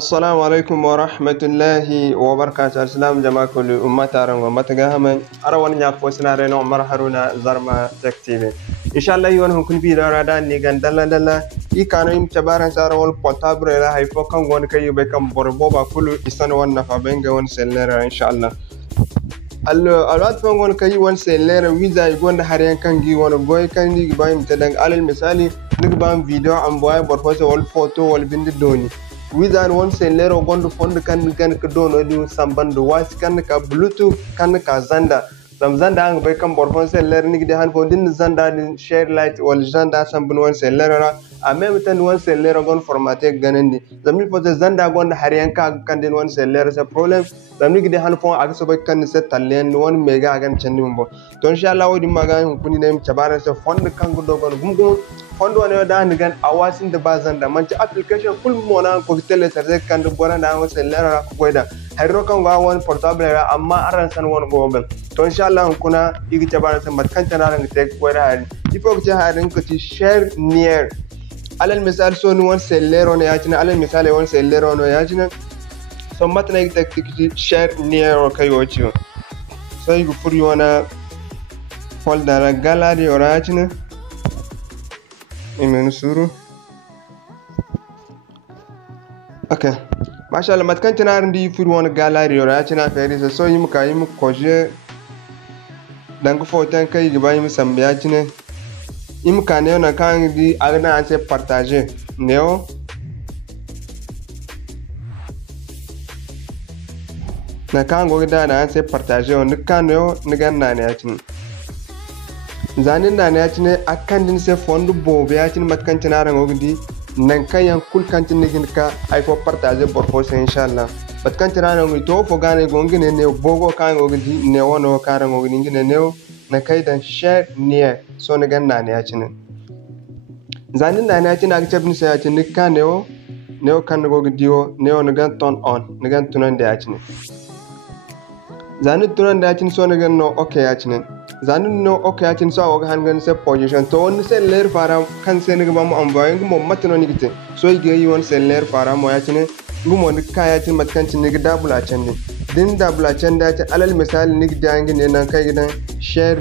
Assalamu alaikum wa rahmatullahi wa barakatuh. Assalamu jama'a kullu ummata ran wa mataga haman arawan nya ko sinare no Umar Haruna Zarma Tech TV. Inshallah yon hun bi da rada ni gan dalla I kanu im tabaran sara wal portable la hay fo kan gon kay be kam borbo ba kullu isan wan nafa benga won sellera inshallah. Alwat fo gon kay won sellera wiza gon da har yan kan gi won goy kan gi ba im tadang alal misali nig ba video am boy borfo wal photo wal bindi doni wizan won sellero gondo fond kan ka dono di sambando was kan ka bluetooth kan ka zanda zanda ang bay kam borfon seller ni de han ko din zanda din share light wal zanda sambun won sellero a même tan won sellero gon formaté ganandi zamni fo zanda gon har yan ka kan din won sellero sa problem zamni de han fo ak so bay kan se talen won mega gan chandi mbo to inshallah wodi maga kuni nem tabara sa fond kan go gon gumgum fondo ne da ndigan awasin da bazanda manci application kul mona ko tele sarde kan do bona da sellera ko goida hayro kan ga won portable ra amma aran san won goben to inshallah kuna igi tabara san mat kan tana ran tek goida hari ifo ko harin ko ti share near alal misal so ni won sellero ne yatina alal misal won sellero no yatina so mat na igi tek ti share near kai wochi so igi furi wana folder gallery ora yatina imen suru okay mashallah matkan tanar ndi furu won gallery ora tina feri so yim kayim koje dang fotan kai giba yim sambiya tine im kane na kan di agna an se partager neo na kan go da na an se partager on kan neo nigan na ne atin zanin da ne yacine akan din se fondu bobe yacine matkan tinaran ogdi nan kayan kul kantin nigin ka ay fo partager borfo se inshallah matkan tinaran ngi to fo gane gongine ne bogo kan ogdi ne wono karan ogdi ngine ne na kai dan share near so ne ganna ne yacine zanin da ne yacine ak tabni se yacine kan ne kan ogdi o ne on gan turn on ne gan tunan da yacine zanin tunan da yacine so ne gan no okay yacine zanin no okay atin so ga hangan se position to on seller fara kan se ne ba mu ambaye ngumo matno ni gite so ige yi won seller fara mo yatine ngumo ni kaya tin matkan tin ni double a chande din double a chande ta alal misali ni gidangi ne nan kai gidan share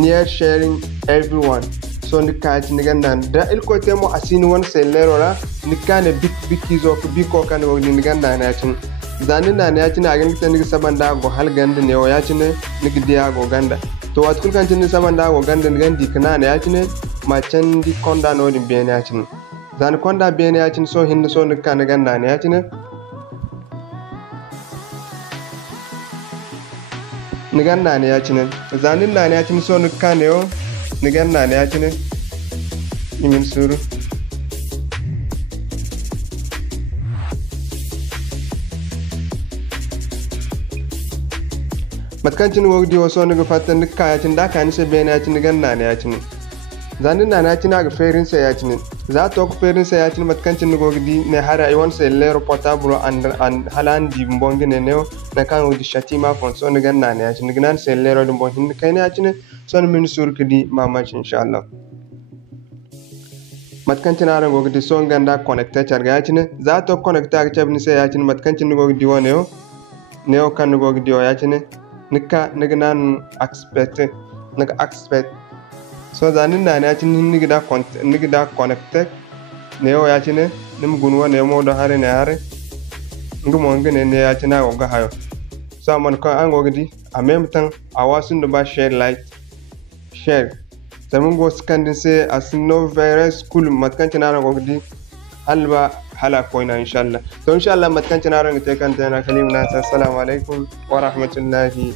near sharing everyone so ni kaya tin gandan da il ko temo asini won seller ora ni kane big izo ko biko kan wo ni gandan na tin zanin da ne ya cina a ganin ta nigi saman da go hal ganda ne ya cine nigi dia go ganda to wat kul kan cin saman da go ganda ni gandi kana ne ya cine ma can di konda no di be ne ya cine zan konda be ne ya cine so hindu so ni kan ganda ne ya cine ni ganda ne ya cine zanin da ne ya cine so ni kan ne yo ni ganda ne ya cine imin suru matkancin wogdi waso ne ga fatan dukkan yacin da kan se bene yacin ganna ne yacin zanin na yacin ga ferin sa yacin za to ko ferin sa yacin matkancin wogdi ne hara i won se lero portable and halan di mbongi ne neo na kan wogdi shatima fon so ne ganna ne yacin gnan se lero dum bon hin kai ne yacin so ne min sur kidi mama inshallah matkancin ara wogdi so ganda connector charga yacin za to connector ga tabni se yacin matkancin wogdi woneo neo kan wogdi o yacin nika nan expect so zanin na ne yacin nigida connected ne yo yacin nim gunwa ne mo do hare ne hare ngumo ngene ne yacin na go hayo so man ko an go gidi a même temps awasun do ba share light share zamun go skandin se asno virus kul matkan tinara go gidi halba hala koina inshallah to inshallah matkan tinara ngite kan tana kalimna assalamu alaikum wa rahmatullahi